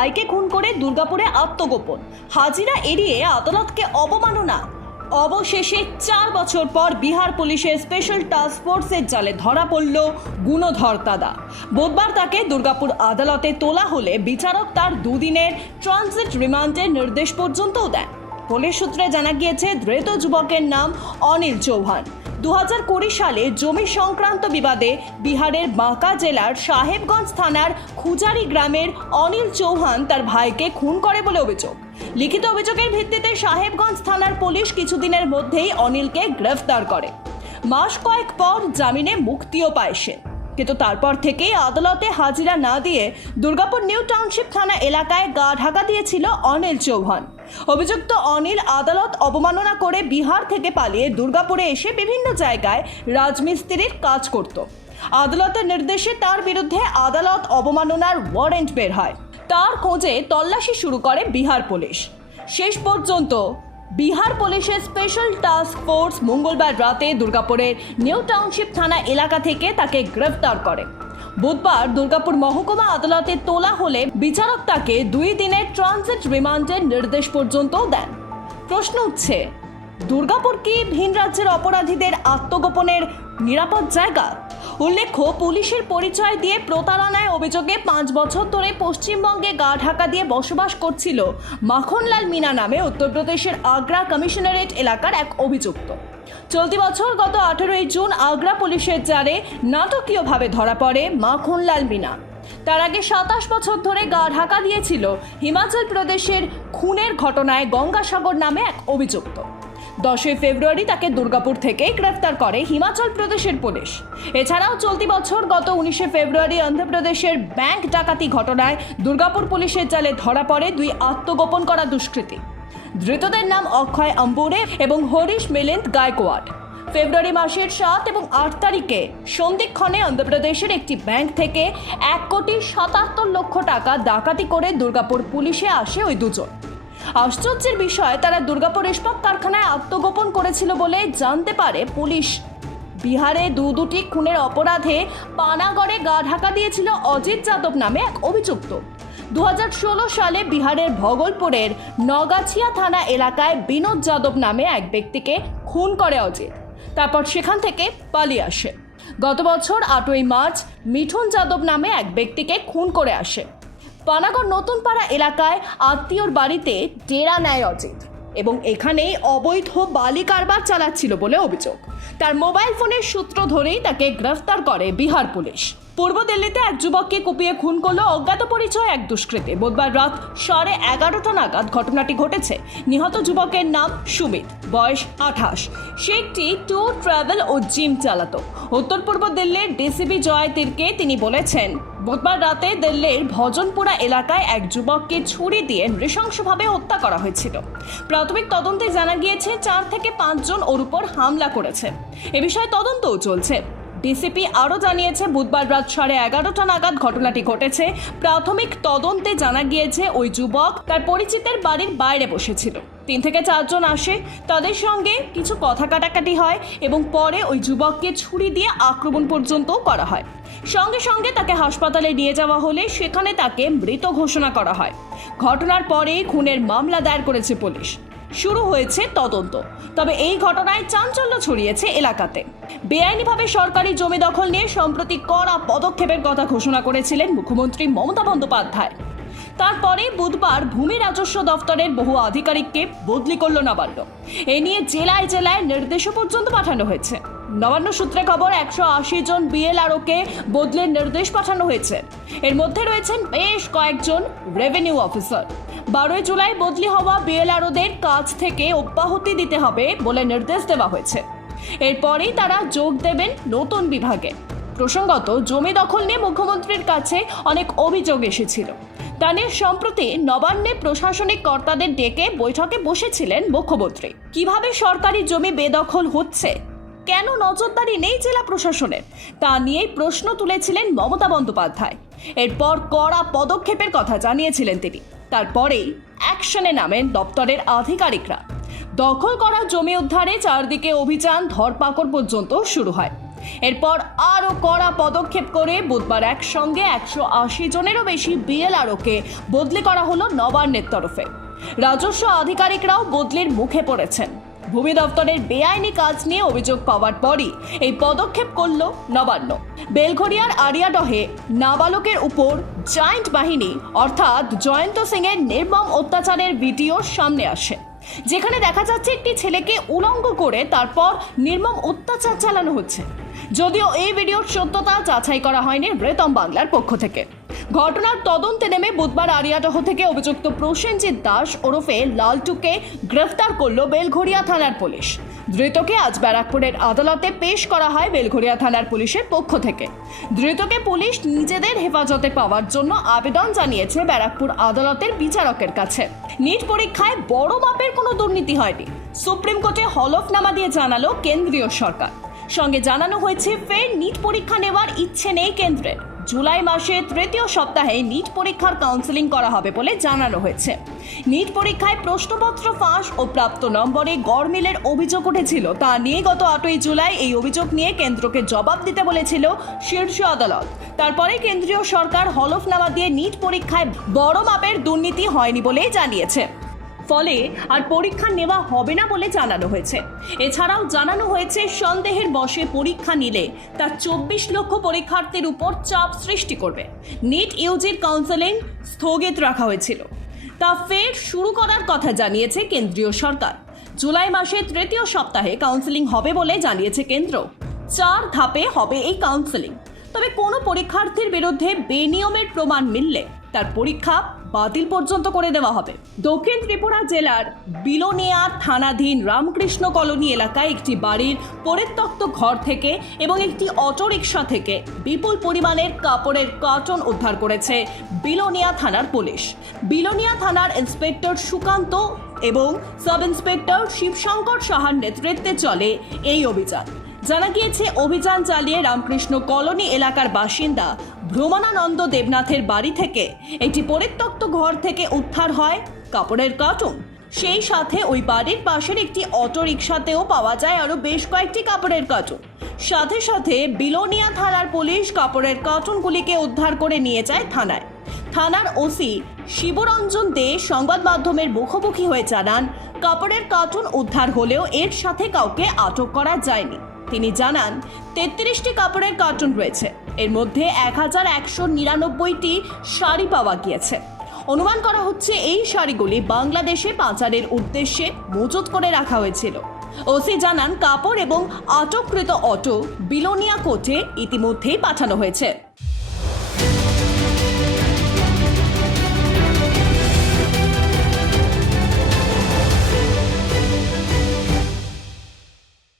ভাইকে খুন করে দুর্গাপুরে আত্মগোপন। হাজিরা এড়িয়ে আদালতকে অবমাননা। অবশেষে চার বছর পর বিহার পুলিশের স্পেশাল টাস্ক ফোর্সের জালে ধরা পড়ল গুণধর দাদা। বুধবার তাকে দুর্গাপুর আদালতে তোলা হলে বিচারক তার দুদিনের ট্রানজিট রিমান্ডের নির্দেশ পর্যন্তও দেন। পুলিশ সূত্রে জানা গিয়েছে, ধৃত যুবকের নাম অনিল চৌহান। দু সালে জমি সংক্রান্ত বিবাদে বিহারের বাঁকা জেলার সাহেবগঞ্জ থানার খুজারি গ্রামের অনিল চৌহান তার ভাইকে খুন করে বলে অভিযোগ। লিখিত অভিযোগের ভিত্তিতে সাহেবগঞ্জ থানার পুলিশ কিছুদিনের মধ্যেই অনিলকে গ্রেফতার করে। মাস কয়েক পর জামিনে মুক্তিও পায় সে। কিন্তু তারপর থেকেই আদালতে হাজিরা না দিয়ে দুর্গাপুর নিউ টাউনশিপ থানা এলাকায় গা ঢাকা দিয়েছিল অনিল চৌহান। অভিযুক্ত অনিল আদালত অবমাননা করে বিহার থেকে পালিয়ে দুর্গাপুরে এসে বিভিন্ন জায়গায় রাজমিস্ত্রির কাজ করত। আদালতের নির্দেশে তার বিরুদ্ধে আদালত অবমাননার ওয়ারেন্ট বের হয়। তার খোঁজে তল্লাশি শুরু করে বিহার পুলিশ। শেষ পর্যন্ত বিহার পুলিশের স্পেশাল টাস্ক ফোর্স মঙ্গলবার রাতে দুর্গাপুরের নিউ টাউনশিপ থানা এলাকা থেকে তাকে গ্রেফতার করে। বুধবার দুর্গাপুর মহকুমা আদালতে তোলা হলে বিচারক তাকে দুই দিনের ট্রানজিট রিমান্ডের নির্দেশ পর্যন্ত দেন। প্রশ্ন উঠছে, দুর্গাপুর কি ভিন রাজ্যের অপরাধীদের আত্মগোপনের নিরাপদ জায়গা? উল্লেখ্য পুলিশের পরিচয় দিয়ে প্রতারণায় অভিযোগে পাঁচ বছর ধরে পশ্চিমবঙ্গে গা ঢাকা দিয়ে বসবাস করছিল মাখনলাল মিনা নামে উত্তরপ্রদেশের আগ্রা কমিশনারেট এলাকার এক অভিযুক্ত। চলতি বছর গত আঠেরোই জুন আগ্রা পুলিশের জারে নাটকীয়ভাবে ধরা পড়ে মাখনলাল মিনা। তার আগে সাতাশ বছর ধরে গা ঢাকা দিয়েছিল হিমাচল প্রদেশের খুনের ঘটনায় গঙ্গাসাগর নামে এক অভিযুক্ত। দশই ফেব্রুয়ারি তাকে দুর্গাপুর থেকে গ্রেফতার করে হিমাচল প্রদেশের পুলিশ। এছাড়াও চলতি বছর গত উনিশে ফেব্রুয়ারি অন্ধ্রপ্রদেশের ব্যাংক ডাকাতি ঘটনায় দুর্গাপুর পুলিশের জালে ধরা পড়ে দুই আত্মগোপন করা দুষ্কৃতী। ধৃতদের নাম অক্ষয় আম্বুরে এবং হরিশ মিলিন্দ গায়কোয়াড। ফেব্রুয়ারি মাসের সাত এবং আট তারিখে সন্ধিক্ষণে অন্ধ্রপ্রদেশের একটি ব্যাংক থেকে এক কোটি সাতাত্তর লক্ষ টাকা ডাকাতি করে দুর্গাপুর পুলিশে আসে ওই দুজন। আশ্চর্যের বিষয়, তারা দুর্গাপুর ইস্পাত কারখানায় আত্মগোপন করেছিল বলে জানতে পারে পুলিশ। বিহারে দু দুটি খুনের অপরাধে পানাগড়ে গা ঢাকা দিয়েছিল অজিত যাদব নামে এক অভিযুক্ত। দু হাজার ষোলো সালে বিহারের ভগলপুরের নগাছিয়া থানা এলাকায় বিনোদ যাদব নামে এক ব্যক্তিকে খুন করে অজিত। তারপর সেখান থেকে পালিয়ে আসে। গত বছর আটই মার্চ মিঠুন যাদব নামে এক ব্যক্তিকে খুন করে আসে। পানাগড় নতুন পাড়া এলাকায় আত্মীয়র বাড়িতে ডেরা নেয় অজিত এবং এখানেই অবৈধ বালি কারবার চালাচ্ছিল বলে অভিযোগ। তার মোবাইল ফোনের সূত্র ধরেই তাকে গ্রেফতার করে বিহার পুলিশ। পূর্ব দিল্লিতে এক যুবককে কুপিয়ে খুন করল অজ্ঞাত পরিচয় এক দুষ্কৃতী। বুধবার রাত সাড়ে এগারোটা নাগাদ ঘটনাটি ঘটেছে। নিহত যুবকের নাম সুমিত, বয়স আঠাশ। সে একটি ট্যুর ট্রাভেল ও জিম চালাতো। উত্তর পূর্ব দিল্লির ডিসিবি জয় তীরকে তিনি বলেছেন, বুধবার রাতে দিল্লির ভজনপুরা এলাকায় এক যুবককে ছুরি দিয়ে নৃশংসভাবে হত্যা করা হয়েছিল। প্রাথমিক তদন্তে জানা গিয়েছে, চার থেকে পাঁচজন ওর উপর হামলা করেছে। এ বিষয়ে তদন্তও চলছে। ডিসিপি আরও জানিয়েছে, বুধবার রাত সাড়ে এগারোটা নাগাদ ঘটনাটি ঘটেছে। প্রাথমিক তদন্তে জানা গিয়েছে, ওই যুবক তার পরিচিতের বাড়ির বাইরে বসেছিল। তিন থেকে চারজন আসে, তাদের সঙ্গে কিছু কথা কাটাকাটি হয় এবং পরে ওই যুবককে ছুরি দিয়ে আক্রমণ পর্যন্তও করা হয়। সঙ্গে সঙ্গে তাকে হাসপাতালে নিয়ে যাওয়া হলে সেখানে তাকে মৃত ঘোষণা করা হয়। ঘটনার পরে খুনের মামলা দায়ের করেছে পুলিশ। শুরু হয়েছে তদন্ত। তবে এই ঘটনায় চাঞ্চল্য ছড়িয়েছে এলাকাতে। বেআইনিভাবে সরকারি জমি দখল নিয়ে সম্প্রতি কড়া পদক্ষেপের কথা ঘোষণা করেছিলেন মুখ্যমন্ত্রী মমতা বন্দ্যোপাধ্যায়। তারপরে বুধবার ভূমি রাজস্ব দফতরের বহু আধিকারিককে বদলি করল নবান্ন। এ নিয়ে জেলায় জেলায় নির্দেশও পর্যন্ত পাঠানো হয়েছে। নবান্ন সূত্রে খবর, একশো আশি জন বিএলআরওকে বদলের নির্দেশ পাঠানো হয়েছে। এর মধ্যে রয়েছেন বেশ কয়েকজন রেভিনিউ অফিসার বারোই জুলাই বদলি হওয়া বিএলআরওদের কাজ থেকে অব্যাহতি দিতে হবে বলে নির্দেশ দেওয়া হয়েছে। এরপরেই তারা যোগ দেবেন নতুন বিভাগে। প্রসঙ্গত, জমি দখল নিয়ে মুখ্যমন্ত্রীর কাছে অনেক অভিযোগ এসেছিল। তা নিয়ে সম্প্রতি নবান্নে প্রশাসনিক কর্তাদের ডেকে বৈঠকে বসেছিলেন মুখ্যমন্ত্রী। কীভাবে সরকারি জমি বেদখল হচ্ছে? কেন নজরদারি নেই জেলা প্রশাসনের? তা নিয়েই প্রশ্ন তুলেছিলেন মমতা বন্দ্যোপাধ্যায়। এরপর কড়া পদক্ষেপের কথা জানিয়েছিলেন তিনি। তারপরেই অ্যাকশনে নামেন দপ্তরের আধিকারিকরা। দখল করা জমি উদ্ধারে চারদিকে অভিযান ধরপাকড় পর্যন্ত শুরু হয়। এরপর আরও কড়া পদক্ষেপ করে বুধবার একসঙ্গে একশো আশি জনেরও বেশি বিএলআরওকে বদলি করা হলো নবান্নের তরফে। রাজস্ব আধিকারিকরাও বদলির মুখে পড়েছেন। ভূমি দপ্তরের বেআইনি কাজ নিয়ে অভিযোগ পাওয়ার পরই এই পদক্ষেপ করল নবান্ন। বেলঘরিয়ার আরিয়াডহে নাবালকের উপর জয়েন্ট বাহিনী, অর্থাৎ জয়ন্ত সিং এর নির্মম অত্যাচারের ভিডিও সামনে আসে। যেখানে দেখা যাচ্ছে একটি ছেলেকে উলঙ্গ করে তারপর নির্মম অত্যাচার চালানো হচ্ছে। যদিও এই ভিডিওর সত্যতা যাচাই করা হয়নি রেতম বাংলার পক্ষ থেকে। ঘটনার তদন্তে নেমে বুধবার আরিয়াডহ থেকে অভিযুক্ত প্রসেনজিৎ দাস ওরফে লালটুকে গ্রেফতার করল বেলঘরিয়া থানার পুলিশ। ধৃতকে আজ ব্যারাকপুরের আদালতে পেশ করা হয় বেলঘরিয়া থানার পুলিশের পক্ষ থেকে। ধৃতকে পুলিশ নিজেদের হেফাজতে পাওয়ার জন্য আবেদন জানিয়েছে ব্যারাকপুর আদালতের বিচারকের কাছে। নিট পরীক্ষায় বড় মাপের কোনো দুর্নীতি হয়নি। সুপ্রিম কোর্টে হলফনামা দিয়ে জানালো কেন্দ্রীয় সরকার। সঙ্গে জানানো হয়েছে, ফের নিট পরীক্ষা নেওয়ার ইচ্ছে নেই কেন্দ্রের। জুলাই মাসে তৃতীয় সপ্তাহে নিট পরীক্ষার কাউন্সেলিং করা হবে বলে জানানো হয়েছে। নিট পরীক্ষায় প্রশ্নপত্র ফাঁস ও প্রাপ্ত নম্বরে গড়মিলের অভিযোগ উঠেছিল। তা নিয়ে গত আটই জুলাই এই অভিযোগ নিয়ে কেন্দ্রকে জবাব দিতে বলেছিল শীর্ষ আদালত। তারপরে কেন্দ্রীয় সরকার হলফনামা দিয়ে নিট পরীক্ষায় বড় মাপের দুর্নীতি হয়নি বলেই জানিয়েছে। ফলে আর পরীক্ষা নেওয়া হবে না বলে জানানো হয়েছে। এছাড়াও জানানো হয়েছে, সন্দেহের বশে পরীক্ষা নিলে তা চব্বিশ লক্ষ পরীক্ষার্থীর উপর চাপ সৃষ্টি করবে। নিট ইউজির কাউন্সেলিং স্থগিত রাখা হয়েছিল। তা ফের শুরু করার কথা জানিয়েছে কেন্দ্রীয় সরকার। জুলাই মাসে তৃতীয় সপ্তাহে কাউন্সেলিং হবে বলে জানিয়েছে কেন্দ্র। চার ধাপে হবে এই কাউন্সেলিং তবে কোনো পরীক্ষার্থীর বিরুদ্ধে বেনিয়মের প্রমাণ মিললে তার পরীক্ষা বাতিল পর্যন্ত করে দেওয়া হবে। দক্ষিণ ত্রিপুরা জেলার বিলোনিয়া থানাধীন রামকৃষ্ণ কলোনি এলাকায় একটি বাড়ির পরিত্যক্ত ঘর থেকে এবং একটি অটোরিকশা থেকে বিপুল পরিমাণের কাপড়ের কার্টন উদ্ধার করেছে বিলোনিয়া থানার পুলিশ। বিলোনিয়া থানার ইন্সপেক্টর সুকান্ত এবং সাব ইন্সপেক্টর শিবশঙ্কর সাহার নেতৃত্বে চলে এই অভিযান। জানা গিয়েছে, অভিযান চালিয়ে রামকৃষ্ণ কলোনি এলাকার বাসিন্দা ভ্রমণানন্দ দেবনাথের বাড়ি থেকে একটি পরিত্যক্ত ঘর থেকে উদ্ধার হয় কাপড়ের কার্টুন। সেই সাথে ওই বাড়ির পাশের একটি অটো রিক্সাতেও পাওয়া যায় আরও বেশ কয়েকটি কাপড়ের কার্টুন। সাথে সাথে বিলোনিয়া থানার পুলিশ কাপড়ের কার্টুনগুলিকে উদ্ধার করে নিয়ে যায় থানায়। থানার ওসি শিবরঞ্জন দে সংবাদ মাধ্যমের মুখোমুখি হয়ে জানান, কাপড়ের কার্টুন উদ্ধার হলেও এর সাথে কাউকে আটক করা যায়নি। তিনি জানান, তেত্রিশটি কাপড়ের কার্টুন রয়েছে। এর মধ্যে এক হাজার একশো নিরানব্বইটি শাড়ি পাওয়া গিয়েছে। অনুমান করা হচ্ছে এই শাড়িগুলি বাংলাদেশে পাচারের উদ্দেশ্যে মজুত করে রাখা হয়েছিল। ওসি জানান, কাপড় এবং আটককৃত অটো বিলোনিয়া কোর্টে ইতিমধ্যেই পাঠানো হয়েছে।